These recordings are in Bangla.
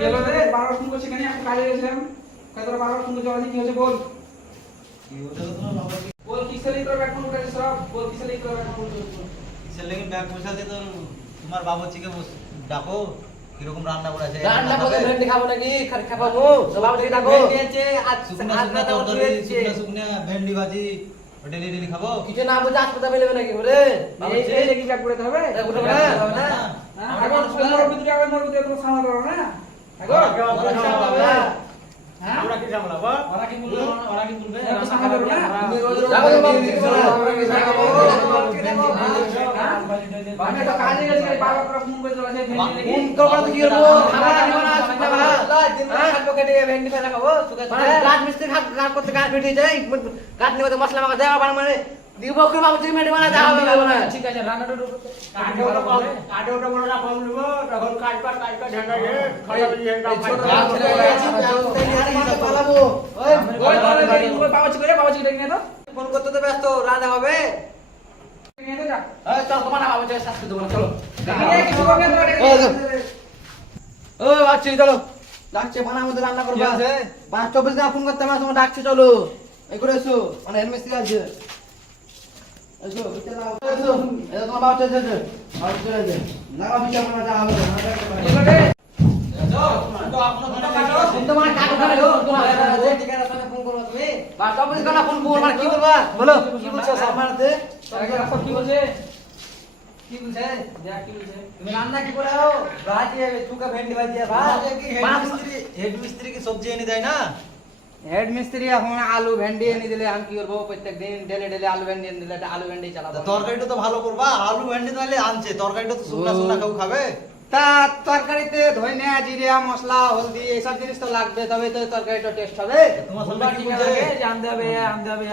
গেল রে, বারবার ফোন করছি কেন? একটা কাজে গেছিলাম। কতবার বারবার ফোন করছি, কি হয়েছে বল? কি হয়েছে তোমার বাবা? বল কিসের লিখে তোর ব্যাগ ফোন করেছিস সব? বল কিসের লিখে তোর ব্যাগ ফোন করেছিস? কিসের লেগে ব্যাগ বসাতে তো তোমার বাবুর্চিকে ডাকো, কিরকম রান্না করেছে? রান্না করে ভেন্ডি খাবো নাকি? খাবো তো বাবুর্চি ডাকো। ভেন্ডি আছে, শুকনা শুকনা তরকারি, শুকনা শুকনা ভেন্ডি ভাজি ডেলি ডেলি খাবো। কিছু না বুঝে হাসপাতালে বেলেবে নাকি বলে? এই দেখি ব্যাগ পড়ে হবে? ব্যাগ পড়ে না? হ্যাঁ, আগো মোর ভিতরে আগে মোর ভিতরে তো সামলা করো না? আগো হ্যাঁ আমরা কি সামলাবো? ওরা কি বলবে? ওরা কি বলবে? একটু সামলা করো না? যাবো তো বাবুর্চি আমি তো কাজে গেছি, বারবার করে ফোন করে চলেছে ভেন্ডি দেখি। ফোন করব তো কি করব? খাবার দিব না শুনতে ভালো। দিন রাত খাবো কেটে ভেন্ডি ফেলা খাবো। কাট মিস্ত্রি কাট করতে কাট ফেটে যায়। কাট নিয়ে তো মশলা মাখা দেওয়া মানে দিব করে বাবুর্চি মেটে বানা দেওয়া হবে না। ঠিক আছে রান্নাটা কাটে ওটা বড় না কম নিব, তখন কাটবা ঝান্ডা দিয়ে খাওয়া দিয়ে পালাবো। ওই বাবাজি করে বাবাজি ডেকে নিয়ে তো ফোন করতে তো ব্যস্ত রান্না হবে। নিয়ে তো যা এই চল তোমার বাবুর্চি শাস্তি দেবো না চলো। দেখি নিয়ে কিছু করবে না ডেকে ও বাচ্চি চলো ডাকছে বানার মধ্যে রান্না করবা আছে 5-24 না ফোন করতে আমার তোমার ডাকছে চলো এই করে এসো মানে হেডমিস্ত্রি আছে এসো বিটা নাও এসো এটা তোমার বাচ্চা আছে বাচ্চা আছে না বিটা বানাতে হবে না এবারে তো আপনার ঘরে ফোন তো মানে কাট করে গো তোমার ঠিকানা সামনে ফোন করবা তুমি 5-24 ঘন্টা ফোন করবা মানে কি বলবা বলো কি বলছো সামনেতে সব কি বলছে কি বলছে দেখ কি বলছে তুমি রান্না কি করে আও ভাজি চুকা ভেন্ডি ভাজি ভাত হেড মিস্ত্রি কি সবজি এনে দেয় না? হেড মিস্ত্রি এখন আলু ভেন্ডি এনে দিলে আমি কি করবো প্রত্যেক দিন ডেলি ডেলি আলু ভেন্ডি এনে দিলে আলু ভেন্ডি চালাবো তরকারিটা তো ভালো করবা, আলু ভেন্ডি তাহলে আনছে, তরকারিটা তো শুকনা শুকনা কেউ খাবে? তা তরকারিতে ধনিয়া জিরা মশলা হলদি এইসব জিনিস তো লাগবে তবে তো তরকারিটা টেস্ট হবে তোমার সামনে কি বলছে? জানতে হবে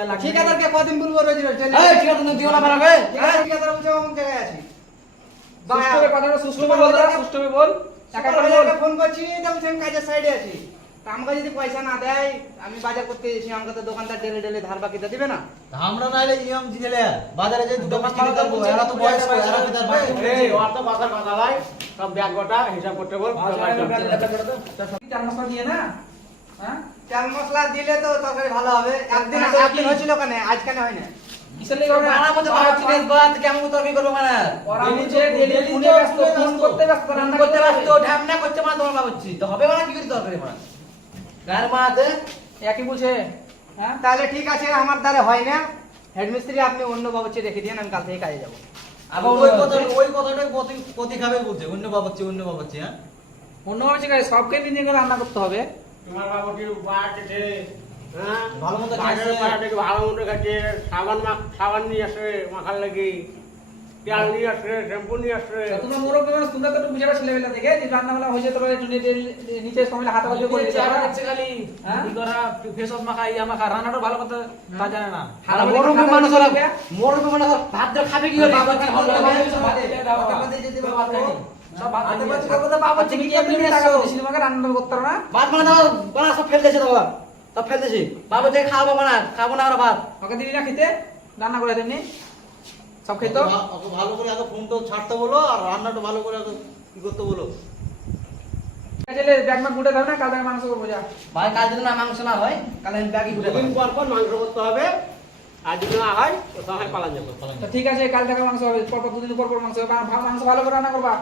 লাগবে ঠিকাদারকে কদিন বলবো রোজ রোজ এই ঠিকাদার দিও না বাড়াবে ঠিকাদার বলছে অমুক জায়গায় আছি সুস্থভাবে কথাটা সুস্থভাবে বল দাদা সুস্থভাবে বল টাকা করে বল ফোন করছি তা বলছে আমি কাজের সাইডে আছি তা আমাকে যদি পয়সা না দেয় আমি বাজার করতে এসেছি আমাকে তো দোকানদার ডেলে ডেলে ধার বাকিটা দিবে না আমরা নাইলে নিয়ম দিলে বাজারে যে দুটো মিষ্টি নিতে পারবো, এরা তো বয়স্ক, এরা কি তার বাড়ি এই ওর তো কথার কথা ভাই, সব ব্যাগ গোটা হিসাব করতে বল। চার মাস দিয়ে না হ্যাঁ তেল মশলা দিলে তো তরকারি ভালো হবে একদিন হয়েছিল কেন আজকাল হয় না কিসের লেগে হবে বানার মধ্যে বাড়াচ্ছি বাদ কেমন তরকারি করবো মানে ওরা বলছে ডেলি ফোনে ব্যস্ত ফোন করতে ব্যস্ত রান্না করতে ব্যস্ত ঢ্যামনা করতে মানে তোমার বাবুচ্ছি তো হবে মানে কি করে তরকারি মানে গায়ের মাতে একই বলছে হ্যাঁ তাহলে ঠিক আছে আমার দ্বারা হয় না হেডমিস্ত্রি আপনি অন্য বাবুচ্ছি রেখে দিন আমি কাল থেকে কাজে যাবো আবার ওই কথাটাই প্রতি খাবে বলছে, অন্য বাবাচ্ছি হ্যাঁ? অন্য ভাবে ঠিক আছে সবকে দিন করে রান্না করতে হবে তোমার বাবাকে বাড়াতে হ্যাঁ ভালো মতো বাজারে খাচ্ছে। বাড়াতে ভালো মতো খাচ্ছে, সাবান নিয়ে আসে মাখার লাগি, তেল নিয়ে আসে, শ্যাম্পু নিয়ে আসে। তোমরা মোরগ মানুষ তোমরা তো একটু বুঝাবে ছেলেবেলা থেকে যে রান্না বেলা হয়েছে তোমরা একটু নিচে সময় হাতে বাজে করে দিতে হবে খালি হ্যাঁ? কি করা ফেস ওয়াশ মাখা ইয়া মাখা রান্নাটা ভালো করতে তা জানে না মরুভূমি মানুষ হলো মরুভূমি মানুষ ভাত দিয়ে খাবে কি করে বাবা কি বলতে সব ভাত হাতে খাইয়ে বাজে আছে। খাবো তো বাবা তুমি তুমি কি এমনি টাকা দিয়েছি তোমাকে রান্না করতে পারো না ভাত বানা দাও বানা সব ফেল দিয়েছে বাবা সব ফেল দিয়েছি বাবা থেকে খাবো বানা খাবো না আমরা ভাত ওকে দিলি না খেতে রান্না করে তেমনি সব খেতো ওকে ভালো করে আগে ফোনটা ছাড়তে বলো, আর রান্নাটা ভালো করে আগে কি করতে বলো। চলে ব্যাগ ম্যাগ গুটে দাও না কাল থেকে মাংস করবো যা ভাই কাল যদি না মাংস না হয় কাল আমি ব্যাগই ঘুরে দুদিন পর পর মাংস করতে হবে, আর যদি না হয় তো তাহলে পালান যাবো। তো ঠিক আছে কাল থেকে মাংস হবে পর পর দুদিন পর পর মাংস হবে মাংস ভালো করে রান্না করবা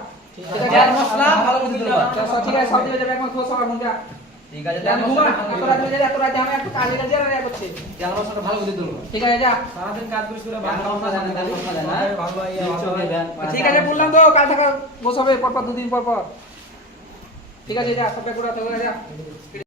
তেল মশলা ভালো করে দিতে হবে ঠিক আছে সব দিকে ব্যাগ ম্যাগ খোঁজ সবার মন যা ঠিক আছে তেল ঘুমা মশলা এত রাতে আমি একটু কাজে কাজে আর ইয়া করছি তেল মশলা ভালো করে দিতে হবে ঠিক আছে যা সারাদিন কাজ করিস করে তেল মশলা জানে তেল মশলা জানে ভালো ইয়া ঠিক আছে বললাম তো কাল থেকে বস হবে পর পর দুদিন পর পর ঠিক আছে যা সব ব্যাগ গুলো যা